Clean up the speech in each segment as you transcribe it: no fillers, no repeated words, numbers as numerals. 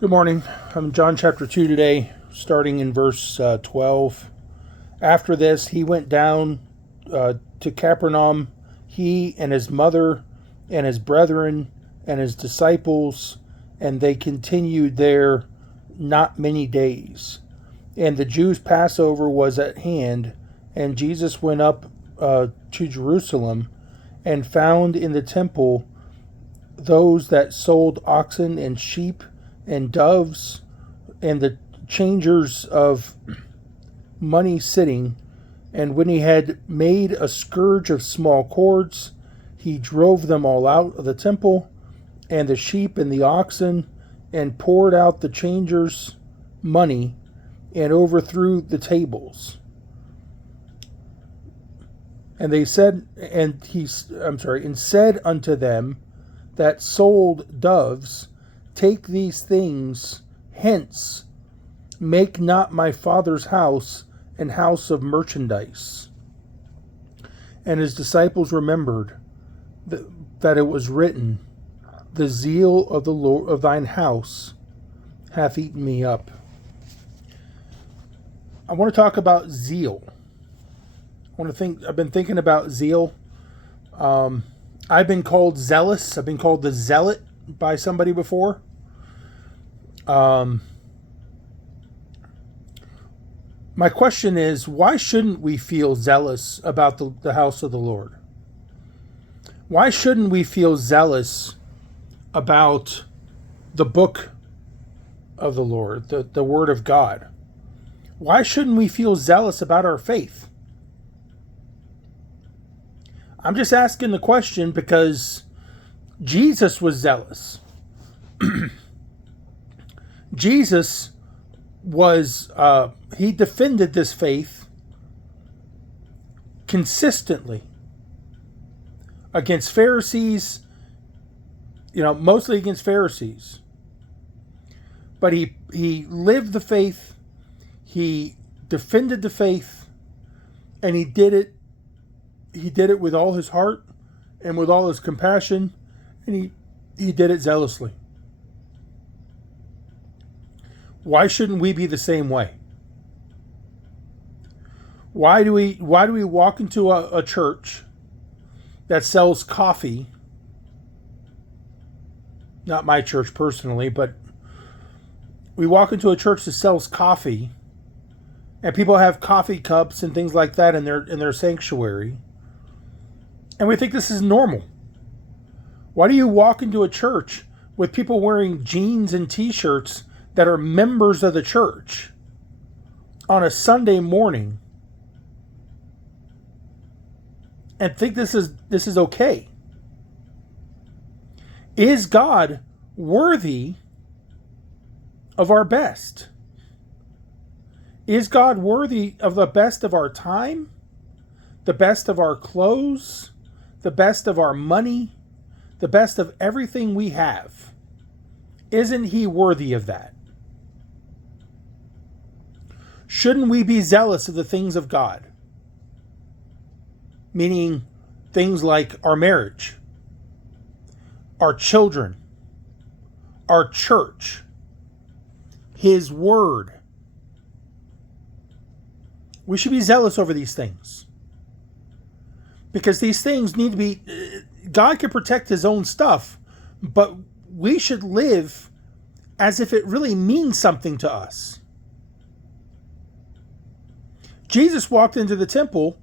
Good morning. I'm John chapter 2 today, starting in verse 12. After this, he went down to Capernaum, he and his mother and his brethren and his disciples, and they continued there not many days. And the Jews' Passover was at hand, and Jesus went up to Jerusalem and found in the temple those that sold oxen and sheep and doves, and the changers of money sitting. And when he had made a scourge of small cords, he drove them all out of the temple, and the sheep and the oxen, and poured out the changers' money, and overthrew the tables. And they said, and said unto them that sold doves, Take these things hence, make not my Father's house an house of merchandise. And his disciples remembered that it was written, The zeal of the Lord of thine house hath eaten me up. I want to talk about zeal. I've been thinking about zeal. I've been called zealous. I've been called the zealot by somebody before. My question is, why shouldn't we feel zealous about the house of the Lord? Why shouldn't we feel zealous about the book of the Lord, the Word of God? Why shouldn't we feel zealous about our faith? I'm just asking the question because Jesus was zealous. Jesus was, he defended this faith consistently against Pharisees, mostly against Pharisees. But he lived the faith, he defended the faith, and he did it with all his heart and with all his compassion, and he did it zealously. Why shouldn't we be the same way? Why do we walk into a church that sells coffee? Not my church personally, but we walk into a church that sells coffee, and people have coffee cups and things like that in their sanctuary, and we think this is normal. Why do you walk into a church with people wearing jeans and t-shirts that are members of the church on a Sunday morning and think this is okay? Is God worthy of our best? Is God worthy of the best of our time, the best of our clothes, the best of our money, the best of everything we have? Isn't he worthy of that? Shouldn't we be zealous of the things of God? Meaning things like our marriage, our children, our church, his word. We should be zealous over these things. Because these things need to be, God can protect his own stuff, but we should live as if it really means something to us. Jesus walked into the temple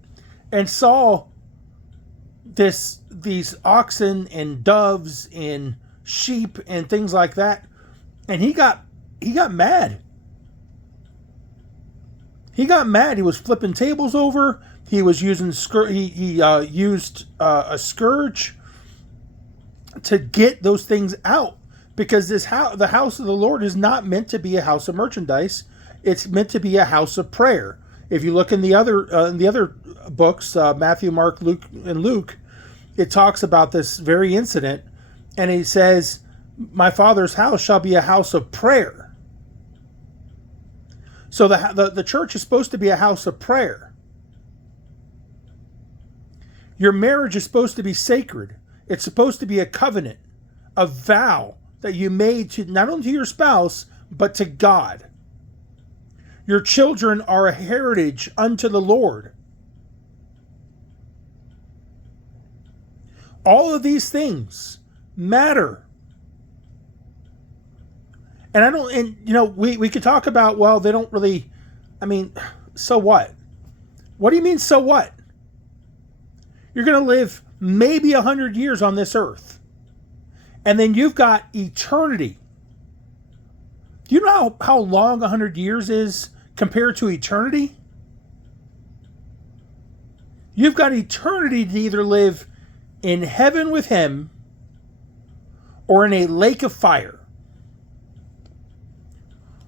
and saw these oxen and doves and sheep and things like that, and he got mad. He got mad. He was flipping tables over. He was using used a scourge to get those things out, because the house of the Lord is not meant to be a house of merchandise. It's meant to be a house of prayer. If you look in the other books, Matthew, Mark, Luke, and Luke, it talks about this very incident, and he says, "My Father's house shall be a house of prayer." So the church is supposed to be a house of prayer. Your marriage is supposed to be sacred. It's supposed to be a covenant, a vow that you made to not only to your spouse, but to God. Your children are a heritage unto the Lord. All of these things matter. We could talk about, well, they don't really, so what? What do you mean, so what? You're going to live maybe 100 years on this earth. And then you've got eternity. Do you know how long 100 years is compared to eternity? You've got eternity to either live in heaven with him or in a lake of fire.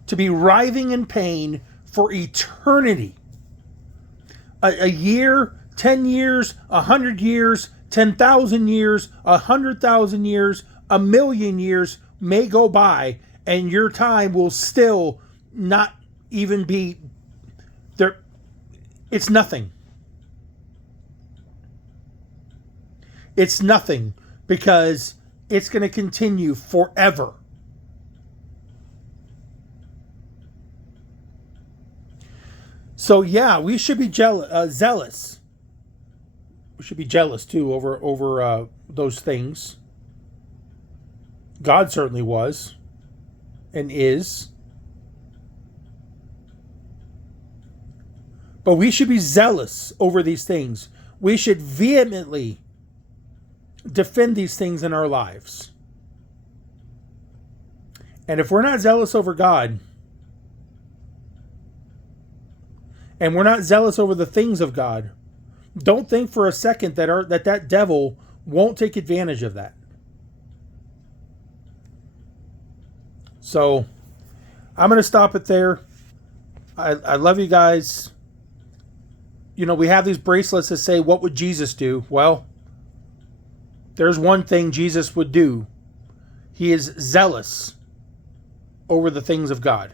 To be writhing in pain for eternity. A year, 10 years, 100 years, 10,000 years, 100,000 years, 1,000,000 years may go by, and your time will still not even be there. It's nothing. It's nothing, because it's going to continue forever. So yeah, we should be zealous. We should be jealous too over those things. God certainly was and is. But we should be zealous over these things. We should vehemently defend these things in our lives. And if we're not zealous over God, and we're not zealous over the things of God, don't think for a second that devil won't take advantage of that. So I'm going to stop it there. I love you guys. We have these bracelets that say, what would Jesus do? Well, there's one thing Jesus would do. He is zealous over the things of God.